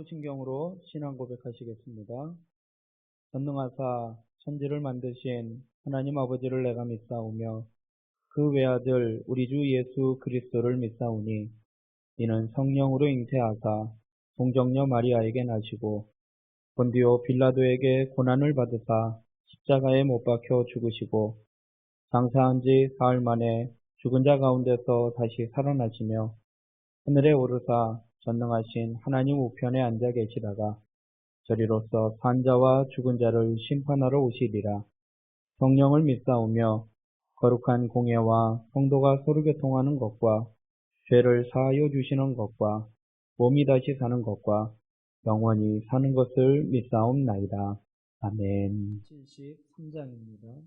사도신경으로 신앙 고백하시겠습니다. 전능하사 천지를 만드신 하나님 아버지를 내가 믿사오며 그 외아들 우리 주 예수 그리스도를 믿사오니 이는 성령으로 잉태하사 동정녀 마리아에게 나시고 본디오 빌라도에게 고난을 받으사 십자가에 못 박혀 죽으시고 장사한 지 사흘 만에 죽은 자 가운데서 다시 살아나시며 하늘에 오르사 전능하신 하나님 우편에 앉아 계시다가 저리로서 산 자와 죽은 자를 심판하러 오시리라. 성령을 믿사오며 거룩한 공예와 성도가 서로 교통하는 것과 죄를 사하여 주시는 것과 몸이 다시 사는 것과 영원히 사는 것을 믿사옵나이다. 아멘. 73장입니다.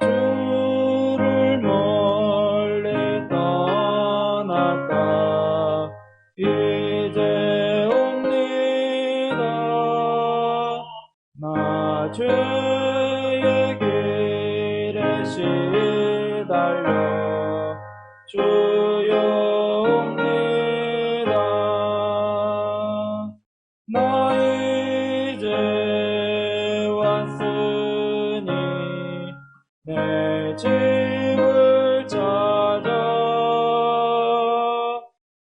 주를 멀리 떠났다 이제 옵니다. 나 죄의 길에 시달려 주여 옵니다. 나 이제 왔으니 내 집을 찾아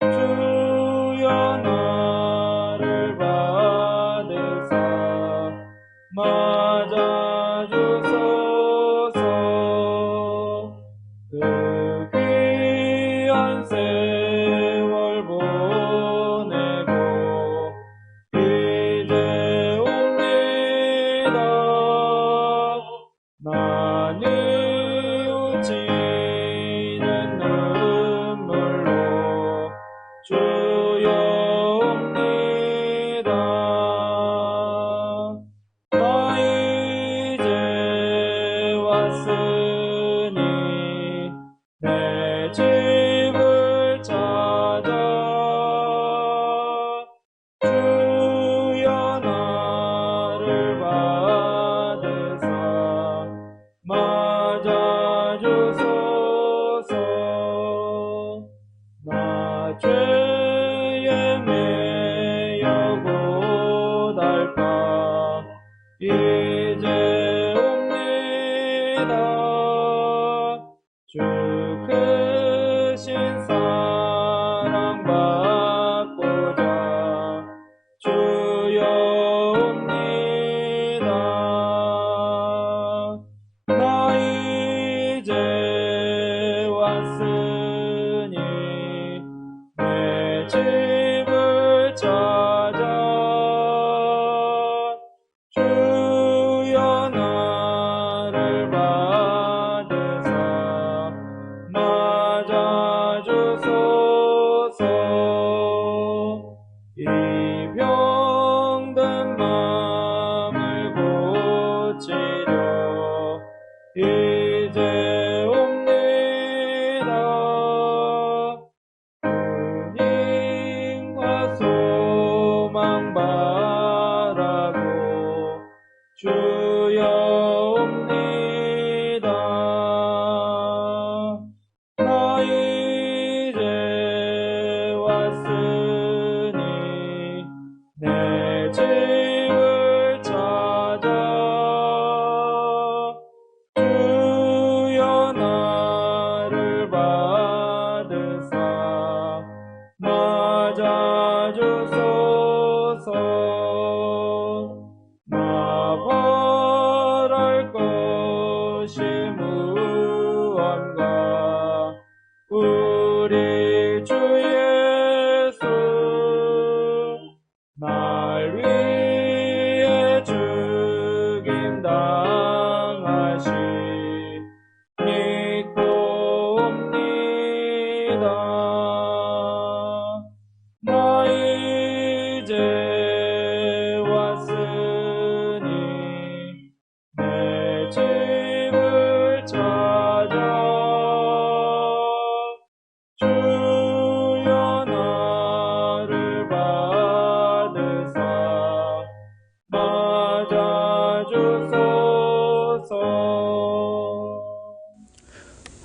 주여 나를 받으사 맞아주소서. 그 귀한 세월 보내고 이제 옵니다. 난 이웃지는 눈물로 주여 옵니다. 나 이제 왔으니 내 집을 찾아 주여 나를 받으사 맞아주소서. 나 죄에 매여 고달파 이제 옵니다. 주 크신 사랑 받고자 주여 옵니다. 나 이제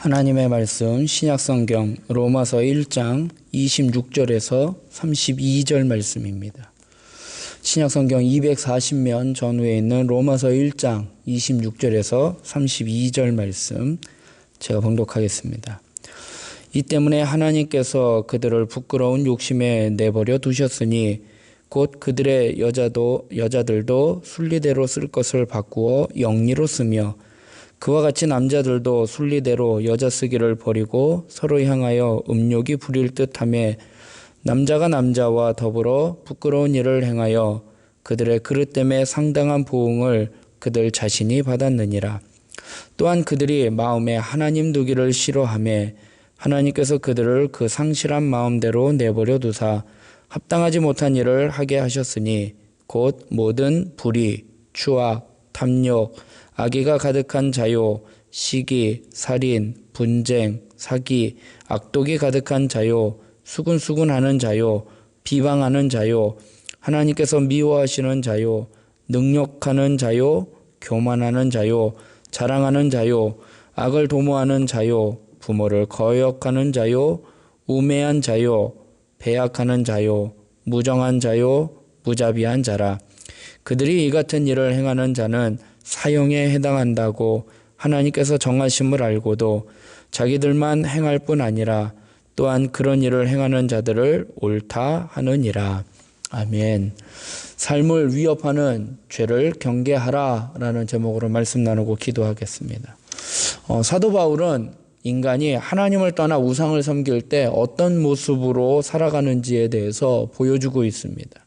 하나님의 말씀 신약성경 로마서 1장 26절에서 32절 말씀입니다. 신약성경 240면 전후에 있는 로마서 1장 26절에서 32절 말씀 제가 봉독하겠습니다. 이 때문에 하나님께서 그들을 부끄러운 욕심에 내버려 두셨으니 곧 그들의 여자들도 순리대로 쓸 것을 바꾸어 영리로 쓰며 그와 같이 남자들도 순리대로 여자 쓰기를 버리고 서로 향하여 음욕이 부릴 듯하며 남자가 남자와 더불어 부끄러운 일을 행하여 그들의 그릇됨에 상당한 보응을 그들 자신이 받았느니라. 또한 그들이 마음에 하나님 두기를 싫어하며 하나님께서 그들을 그 상실한 마음대로 내버려 두사 합당하지 못한 일을 하게 하셨으니 곧 모든 불의, 추악, 탐욕, 악의가 가득한 자요, 시기, 살인, 분쟁, 사기, 악독이 가득한 자요, 수군수군하는 자요, 비방하는 자요, 하나님께서 미워하시는 자요, 능욕하는 자요, 교만하는 자요, 자랑하는 자요, 악을 도모하는 자요, 부모를 거역하는 자요, 우매한 자요, 배약하는 자요, 무정한 자요, 무자비한 자라. 그들이 이 같은 일을 행하는 자는 사형에 해당한다고 하나님께서 정하심을 알고도 자기들만 행할 뿐 아니라 또한 그런 일을 행하는 자들을 옳다 하느니라. 아멘. 삶을 위협하는 죄를 경계하라 라는 제목으로 말씀 나누고 기도하겠습니다. 사도 바울은 인간이 하나님을 떠나 우상을 섬길 때 어떤 모습으로 살아가는지에 대해서 보여주고 있습니다.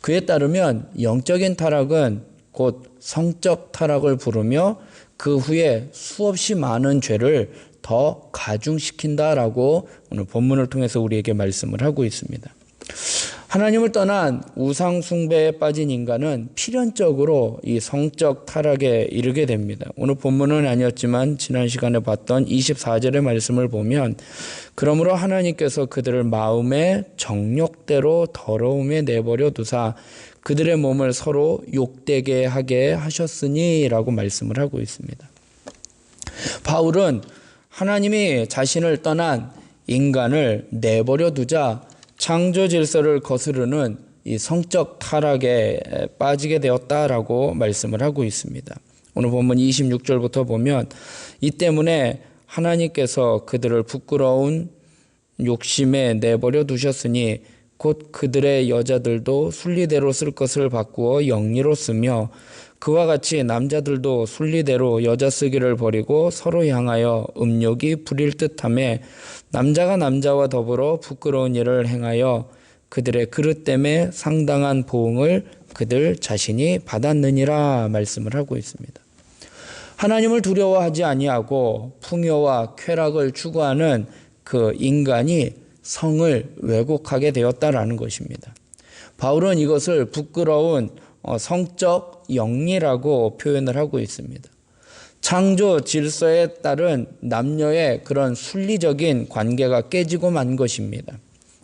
그에 따르면 영적인 타락은 곧 성적 타락을 부르며 그 후에 수없이 많은 죄를 더 가중시킨다라고 오늘 본문을 통해서 우리에게 말씀을 하고 있습니다. 하나님을 떠난 우상 숭배에 빠진 인간은 필연적으로 이 성적 타락에 이르게 됩니다. 오늘 본문은 아니었지만 지난 시간에 봤던 24절의 말씀을 보면 그러므로 하나님께서 그들을 마음의 정욕대로 더러움에 내버려 두사 그들의 몸을 서로 욕되게 하게 하셨으니 라고 말씀을 하고 있습니다. 바울은 하나님이 자신을 떠난 인간을 내버려 두자 창조 질서를 거스르는 이 성적 타락에 빠지게 되었다라고 말씀을 하고 있습니다. 오늘 본문 26절부터 보면 이 때문에 하나님께서 그들을 부끄러운 욕심에 내버려 두셨으니 곧 그들의 여자들도 순리대로 쓸 것을 바꾸어 영리로 쓰며 그와 같이 남자들도 순리대로 여자 쓰기를 버리고 서로 향하여 음욕이 부릴 듯하며 남자가 남자와 더불어 부끄러운 일을 행하여 그들의 그릇됨에 상당한 보응을 그들 자신이 받았느니라 말씀을 하고 있습니다. 하나님을 두려워하지 아니하고 풍요와 쾌락을 추구하는 그 인간이 성을 왜곡하게 되었다라는 것입니다. 바울은 이것을 부끄러운 성적 영리라고 표현을 하고 있습니다. 창조 질서에 따른 남녀의 그런 순리적인 관계가 깨지고 만 것입니다.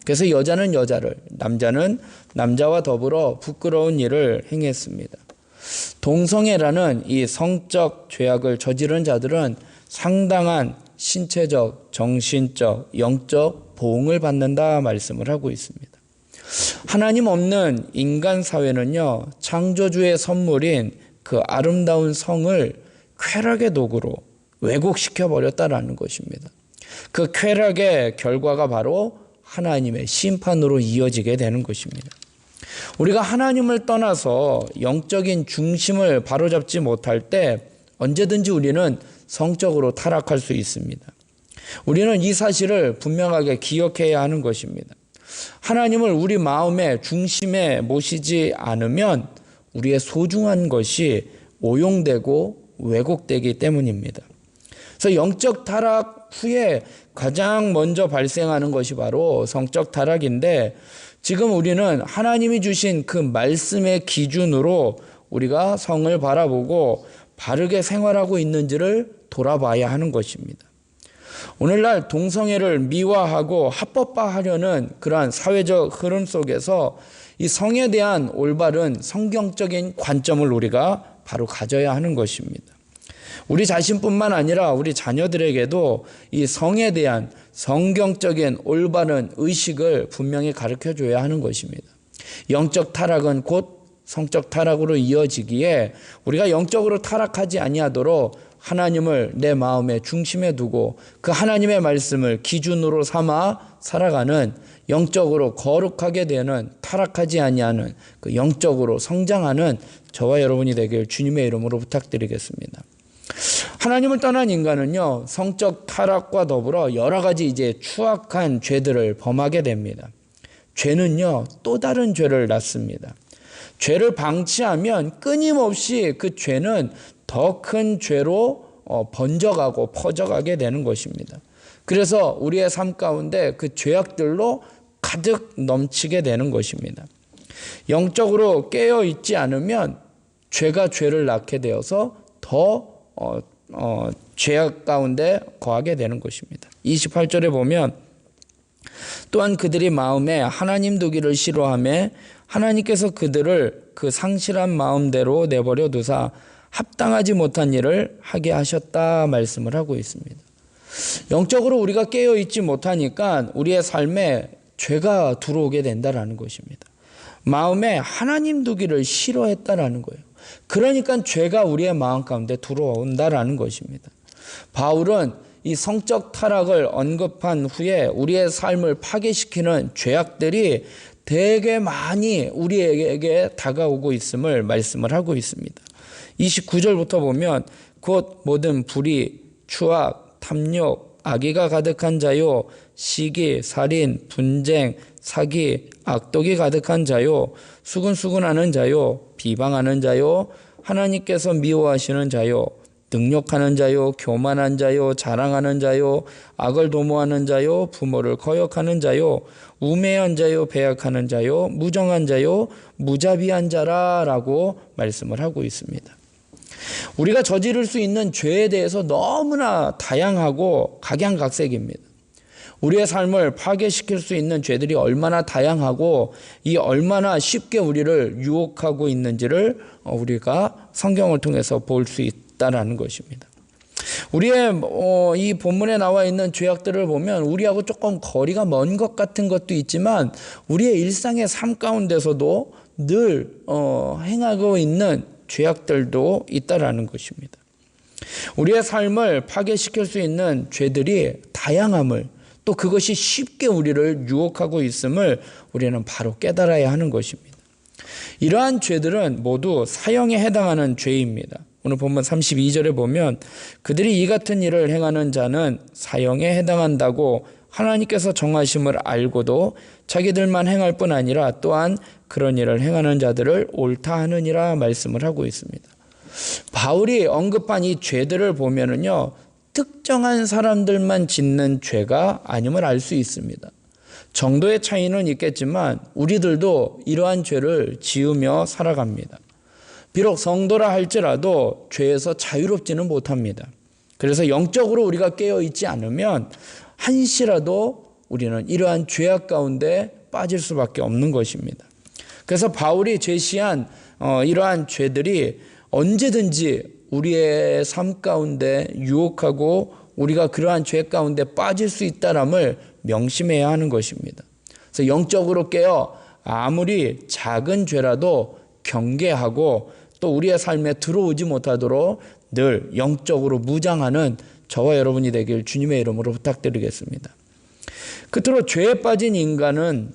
그래서 여자는 여자를, 남자는 남자와 더불어 부끄러운 일을 행했습니다. 동성애라는 이 성적 죄악을 저지른 자들은 상당한 신체적, 정신적, 영적 보응을 받는다 말씀을 하고 있습니다. 하나님 없는 인간 사회는요, 창조주의 선물인 그 아름다운 성을 쾌락의 도구로 왜곡시켜 버렸다라는 것입니다. 그 쾌락의 결과가 바로 하나님의 심판으로 이어지게 되는 것입니다. 우리가 하나님을 떠나서 영적인 중심을 바로잡지 못할 때 언제든지 우리는 성적으로 타락할 수 있습니다. 우리는 이 사실을 분명하게 기억해야 하는 것입니다. 하나님을 우리 마음의 중심에 모시지 않으면 우리의 소중한 것이 오용되고 왜곡되기 때문입니다. 그래서 영적 타락 후에 가장 먼저 발생하는 것이 바로 성적 타락인데 지금 우리는 하나님이 주신 그 말씀의 기준으로 우리가 성을 바라보고 바르게 생활하고 있는지를 돌아봐야 하는 것입니다. 오늘날 동성애를 미화하고 합법화하려는 그러한 사회적 흐름 속에서 이 성에 대한 올바른 성경적인 관점을 우리가 바로 가져야 하는 것입니다. 우리 자신뿐만 아니라 우리 자녀들에게도 이 성에 대한 성경적인 올바른 의식을 분명히 가르쳐 줘야 하는 것입니다. 영적 타락은 곧 성적 타락으로 이어지기에 우리가 영적으로 타락하지 아니하도록 하나님을 내 마음의 중심에 두고 그 하나님의 말씀을 기준으로 삼아 살아가는 영적으로 거룩하게 되는 타락하지 아니하는 그 영적으로 성장하는 저와 여러분이 되길 주님의 이름으로 부탁드리겠습니다. 하나님을 떠난 인간은요, 성적 타락과 더불어 여러 가지 이제 추악한 죄들을 범하게 됩니다. 죄는요, 또 다른 죄를 낳습니다. 죄를 방치하면 끊임없이 그 죄는 더 큰 죄로 번져가고 퍼져가게 되는 것입니다. 그래서 우리의 삶 가운데 그 죄악들로 가득 넘치게 되는 것입니다. 영적으로 깨어 있지 않으면 죄가 죄를 낳게 되어서 더 죄악 가운데 거하게 되는 것입니다. 28절에 보면 또한 그들이 마음에 하나님 두기를 싫어하며 하나님께서 그들을 그 상실한 마음대로 내버려 두사 합당하지 못한 일을 하게 하셨다 말씀을 하고 있습니다. 영적으로 우리가 깨어 있지 못하니까 우리의 삶에 죄가 들어오게 된다라는 것입니다. 마음에 하나님 두기를 싫어했다라는 거예요. 그러니까 죄가 우리의 마음 가운데 들어온다라는 것입니다. 바울은 이 성적 타락을 언급한 후에 우리의 삶을 파괴시키는 죄악들이 되게 많이 우리에게 다가오고 있음을 말씀을 하고 있습니다. 29절부터 보면 곧 모든 불의, 추악, 탐욕, 악의가 가득한 자요, 시기, 살인, 분쟁, 사기, 악독이 가득한 자요, 수근수근하는 자요, 비방하는 자요, 하나님께서 미워하시는 자요, 능욕하는 자요, 교만한 자요, 자랑하는 자요, 악을 도모하는 자요, 부모를 거역하는 자요, 우매한 자요, 배약하는 자요, 무정한 자요, 무자비한 자라라고 말씀을 하고 있습니다. 우리가 저지를 수 있는 죄에 대해서 너무나 다양하고 각양각색입니다. 우리의 삶을 파괴시킬 수 있는 죄들이 얼마나 다양하고 이 얼마나 쉽게 우리를 유혹하고 있는지를 우리가 성경을 통해서 볼 수 있다라는 것입니다. 우리의 이 본문에 나와 있는 죄악들을 보면 우리하고 조금 거리가 먼 것 같은 것도 있지만 우리의 일상의 삶 가운데서도 늘 행하고 있는 죄악들도 있다라는 것입니다. 우리의 삶을 파괴시킬 수 있는 죄들이 다양함을 또 그것이 쉽게 우리를 유혹하고 있음을 우리는 바로 깨달아야 하는 것입니다. 이러한 죄들은 모두 사형에 해당하는 죄입니다. 오늘 본문 32절에 보면 그들이 이 같은 일을 행하는 자는 사형에 해당한다고 하나님께서 정하심을 알고도 자기들만 행할 뿐 아니라 또한 그런 일을 행하는 자들을 옳다 하느니라 말씀을 하고 있습니다. 바울이 언급한 이 죄들을 보면은요, 특정한 사람들만 짓는 죄가 아님을 알 수 있습니다. 정도의 차이는 있겠지만 우리들도 이러한 죄를 지으며 살아갑니다. 비록 성도라 할지라도 죄에서 자유롭지는 못합니다. 그래서 영적으로 우리가 깨어 있지 않으면 한시라도 우리는 이러한 죄악 가운데 빠질 수밖에 없는 것입니다. 그래서 바울이 제시한 이러한 죄들이 언제든지 우리의 삶 가운데 유혹하고 우리가 그러한 죄 가운데 빠질 수 있다람을 명심해야 하는 것입니다. 그래서 영적으로 깨어 아무리 작은 죄라도 경계하고 또 우리의 삶에 들어오지 못하도록 늘 영적으로 무장하는 저와 여러분이 되길 주님의 이름으로 부탁드리겠습니다. 끝으로 죄에 빠진 인간은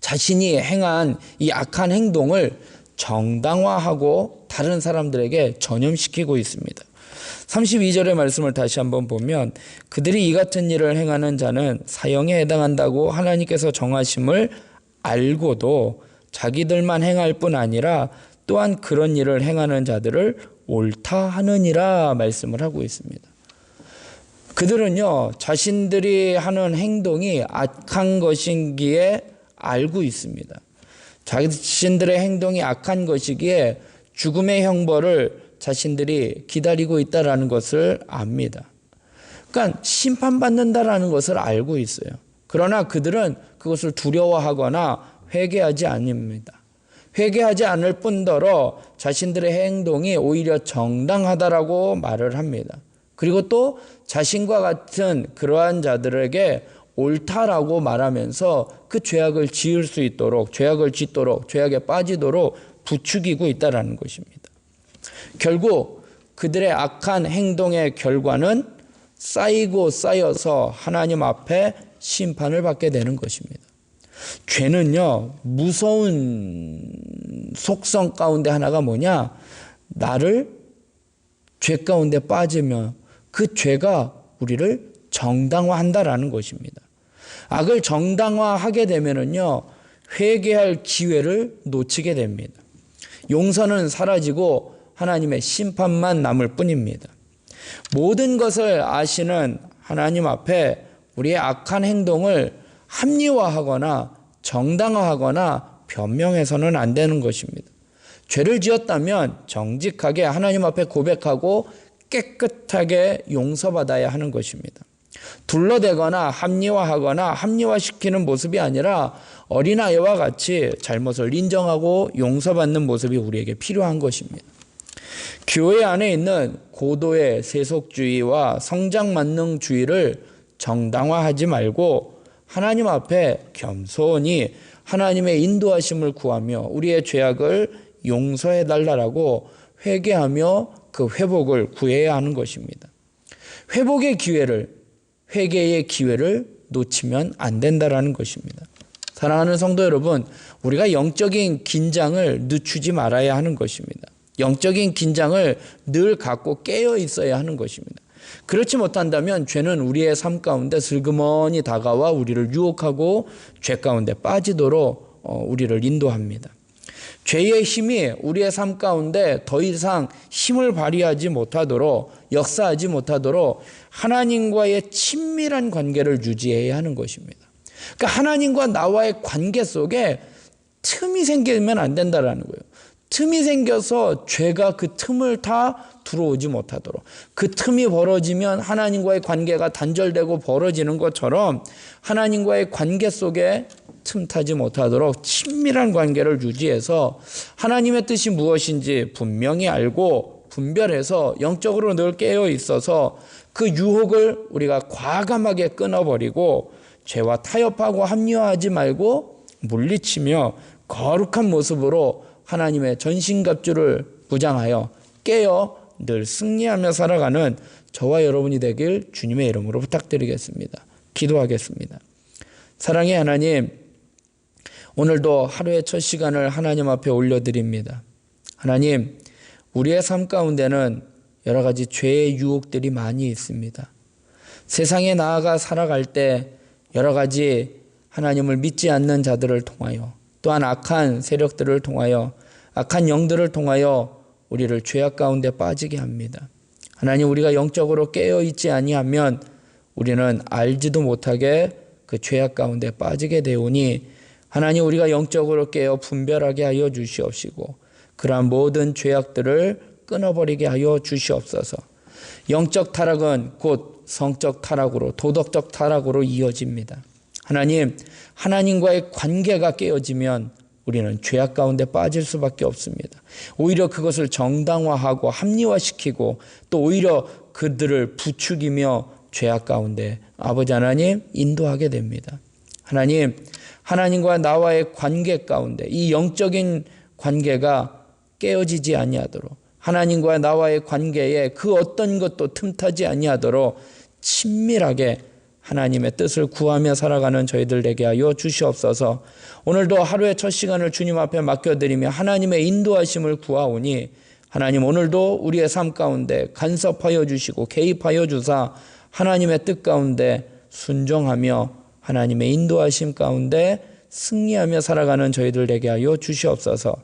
자신이 행한 이 악한 행동을 정당화하고 다른 사람들에게 전염시키고 있습니다. 32절의 말씀을 다시 한번 보면 그들이 이 같은 일을 행하는 자는 사형에 해당한다고 하나님께서 정하심을 알고도 자기들만 행할 뿐 아니라 또한 그런 일을 행하는 자들을 옳다 하느니라 말씀을 하고 있습니다. 그들은요, 자신들이 하는 행동이 악한 것이기에 알고 있습니다. 자신들의 행동이 악한 것이기에 죽음의 형벌을 자신들이 기다리고 있다라는 것을 압니다. 그러니까 심판받는다라는 것을 알고 있어요. 그러나 그들은 그것을 두려워하거나 회개하지 않습니다. 회개하지 않을 뿐더러 자신들의 행동이 오히려 정당하다라고 말을 합니다. 그리고 또 자신과 같은 그러한 자들에게 옳다라고 말하면서 그 죄악을 지을 수 있도록, 죄악을 짓도록, 죄악에 빠지도록 부추기고 있다는 것입니다. 결국 그들의 악한 행동의 결과는 쌓이고 쌓여서 하나님 앞에 심판을 받게 되는 것입니다. 죄는요, 무서운 속성 가운데 하나가 뭐냐? 나를 죄 가운데 빠지면 그 죄가 우리를 정당화한다라는 것입니다. 악을 정당화하게 되면은요, 회개할 기회를 놓치게 됩니다. 용서는 사라지고 하나님의 심판만 남을 뿐입니다. 모든 것을 아시는 하나님 앞에 우리의 악한 행동을 합리화하거나 정당화하거나 변명해서는 안 되는 것입니다. 죄를 지었다면 정직하게 하나님 앞에 고백하고 깨끗하게 용서받아야 하는 것입니다. 둘러대거나 합리화하거나 합리화시키는 모습이 아니라 어린아이와 같이 잘못을 인정하고 용서받는 모습이 우리에게 필요한 것입니다. 교회 안에 있는 고도의 세속주의와 성장만능주의를 정당화하지 말고 하나님 앞에 겸손히 하나님의 인도하심을 구하며 우리의 죄악을 용서해 달라고 회개하며 그 회복을 구해야 하는 것입니다. 회복의 기회를, 회개의 기회를 놓치면 안 된다라는 것입니다. 사랑하는 성도 여러분, 우리가 영적인 긴장을 늦추지 말아야 하는 것입니다. 영적인 긴장을 늘 갖고 깨어 있어야 하는 것입니다. 그렇지 못한다면 죄는 우리의 삶 가운데 슬그머니 다가와 우리를 유혹하고 죄 가운데 빠지도록 우리를 인도합니다. 죄의 힘이 우리의 삶 가운데 더 이상 힘을 발휘하지 못하도록, 역사하지 못하도록 하나님과의 친밀한 관계를 유지해야 하는 것입니다. 그러니까 하나님과 나와의 관계 속에 틈이 생기면 안 된다라는 거예요. 틈이 생겨서 죄가 그 틈을 다 들어오지 못하도록, 그 틈이 벌어지면 하나님과의 관계가 단절되고 벌어지는 것처럼 하나님과의 관계 속에 틈타지 못하도록 친밀한 관계를 유지해서 하나님의 뜻이 무엇인지 분명히 알고 분별해서 영적으로 늘 깨어 있어서 그 유혹을 우리가 과감하게 끊어버리고 죄와 타협하고 합리화하지 말고 물리치며 거룩한 모습으로 하나님의 전신갑주를 무장하여 깨어 늘 승리하며 살아가는 저와 여러분이 되길 주님의 이름으로 부탁드리겠습니다. 기도하겠습니다. 사랑의 하나님, 오늘도 하루의 첫 시간을 하나님 앞에 올려드립니다. 하나님, 우리의 삶 가운데는 여러 가지 죄의 유혹들이 많이 있습니다. 세상에 나아가 살아갈 때 여러 가지 하나님을 믿지 않는 자들을 통하여, 또한 악한 세력들을 통하여, 악한 영들을 통하여 우리를 죄악 가운데 빠지게 합니다. 하나님, 우리가 영적으로 깨어있지 아니하면 우리는 알지도 못하게 그 죄악 가운데 빠지게 되오니 하나님, 우리가 영적으로 깨어 분별하게 하여 주시옵시고 그러한 모든 죄악들을 끊어버리게 하여 주시옵소서. 영적 타락은 곧 성적 타락으로, 도덕적 타락으로 이어집니다. 하나님, 하나님과의 관계가 깨어지면 우리는 죄악 가운데 빠질 수밖에 없습니다. 오히려 그것을 정당화하고 합리화시키고 또 오히려 그들을 부추기며 죄악 가운데 아버지 하나님 인도하게 됩니다. 하나님, 하나님과 나와의 관계 가운데 이 영적인 관계가 깨어지지 아니하도록, 하나님과 나와의 관계에 그 어떤 것도 틈타지 아니하도록 친밀하게 하나님의 뜻을 구하며 살아가는 저희들 되게 하여 주시옵소서. 오늘도 하루의 첫 시간을 주님 앞에 맡겨드리며 하나님의 인도하심을 구하오니 하나님, 오늘도 우리의 삶 가운데 간섭하여 주시고 개입하여 주사 하나님의 뜻 가운데 순종하며 하나님의 인도하심 가운데 승리하며 살아가는 저희들 되게 하여 주시옵소서.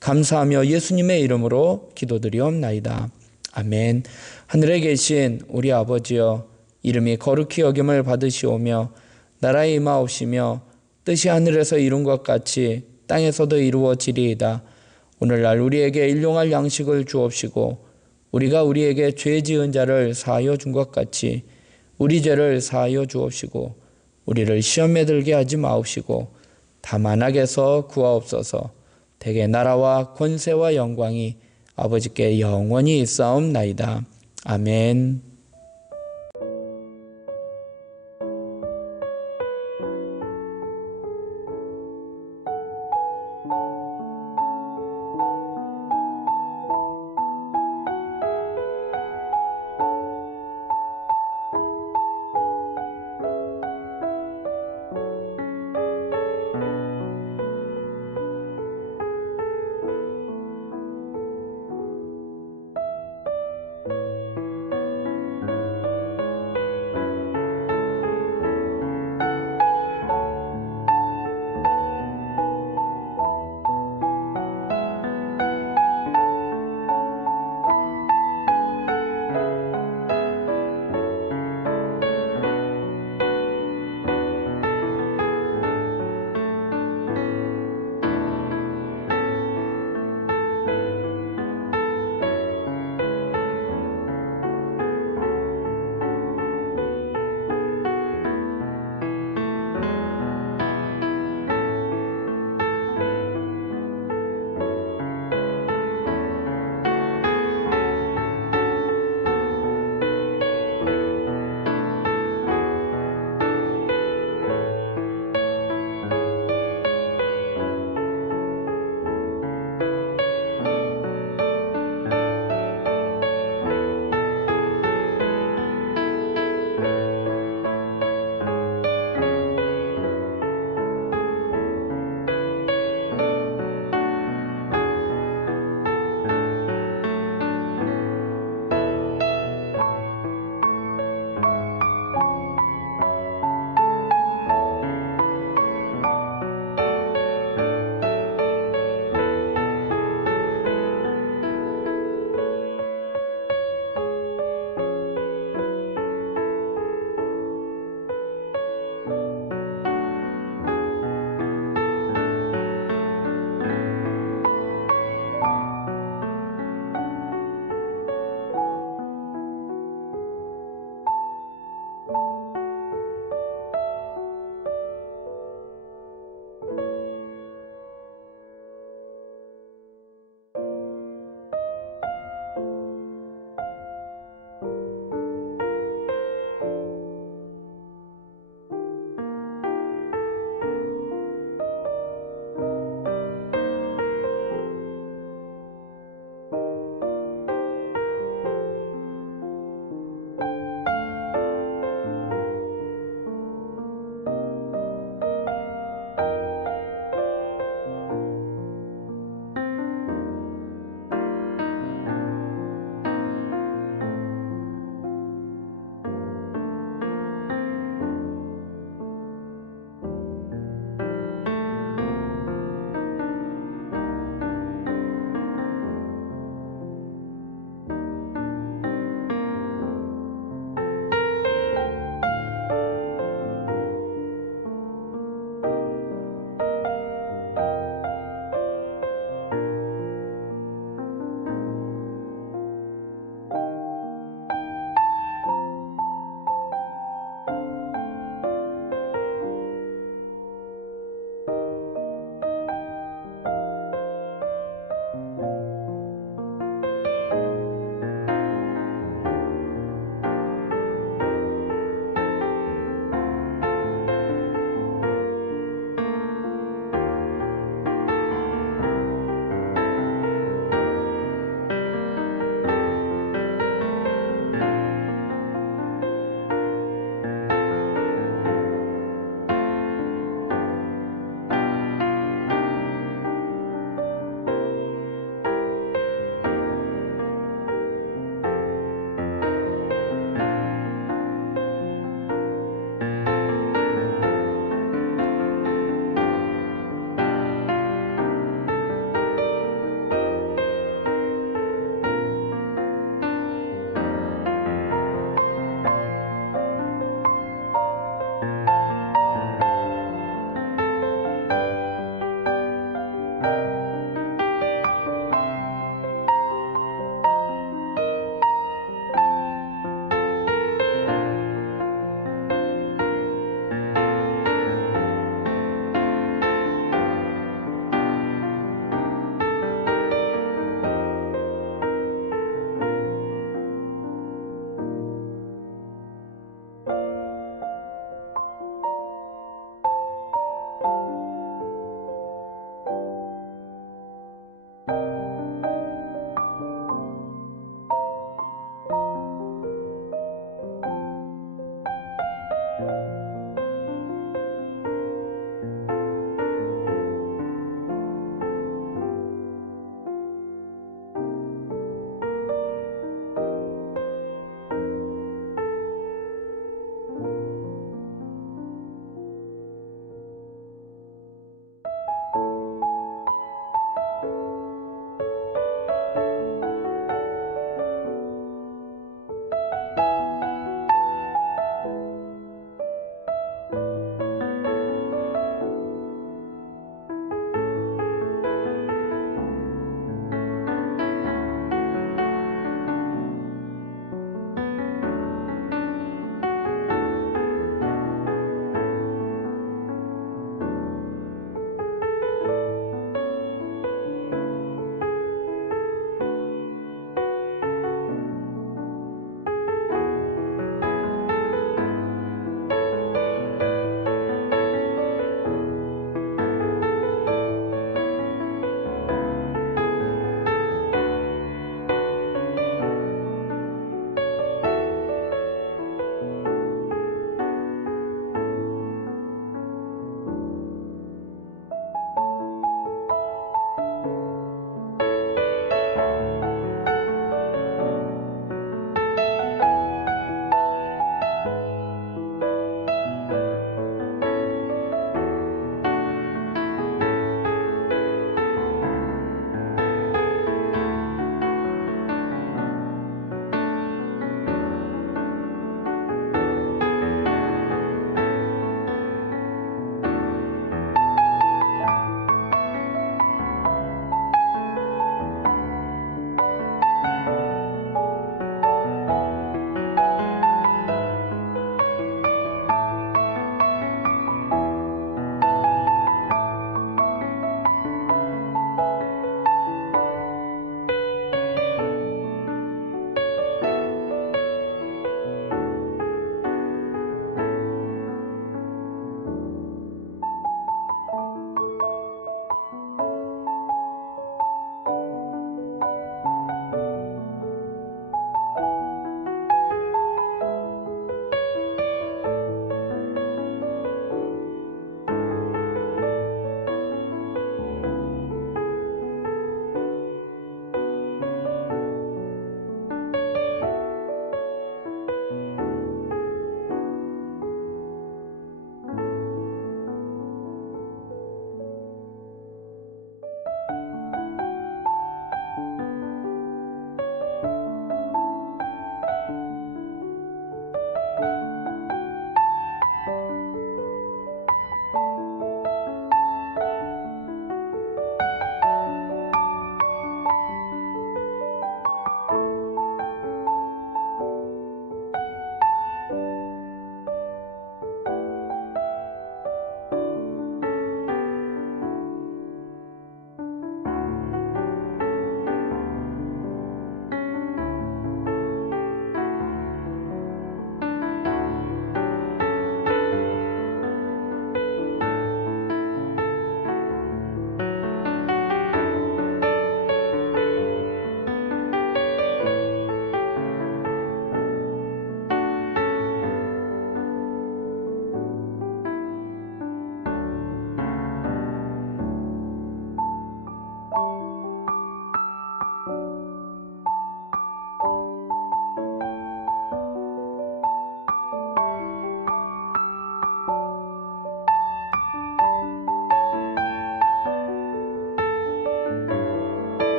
감사하며 예수님의 이름으로 기도드리옵나이다. 아멘. 하늘에 계신 우리 아버지여, 이름이 거룩히 여김을 받으시오며 나라에 임하옵시며 뜻이 하늘에서 이룬 것 같이 땅에서도 이루어지리이다. 오늘날 우리에게 일용할 양식을 주옵시고 우리가 우리에게 죄 지은 자를 사하여 준 것 같이 우리 죄를 사하여 주옵시고 우리를 시험에 들게 하지 마옵시고 다만 악에서 구하옵소서. 대개 나라와 권세와 영광이 아버지께 영원히 있사옵나이다. 아멘.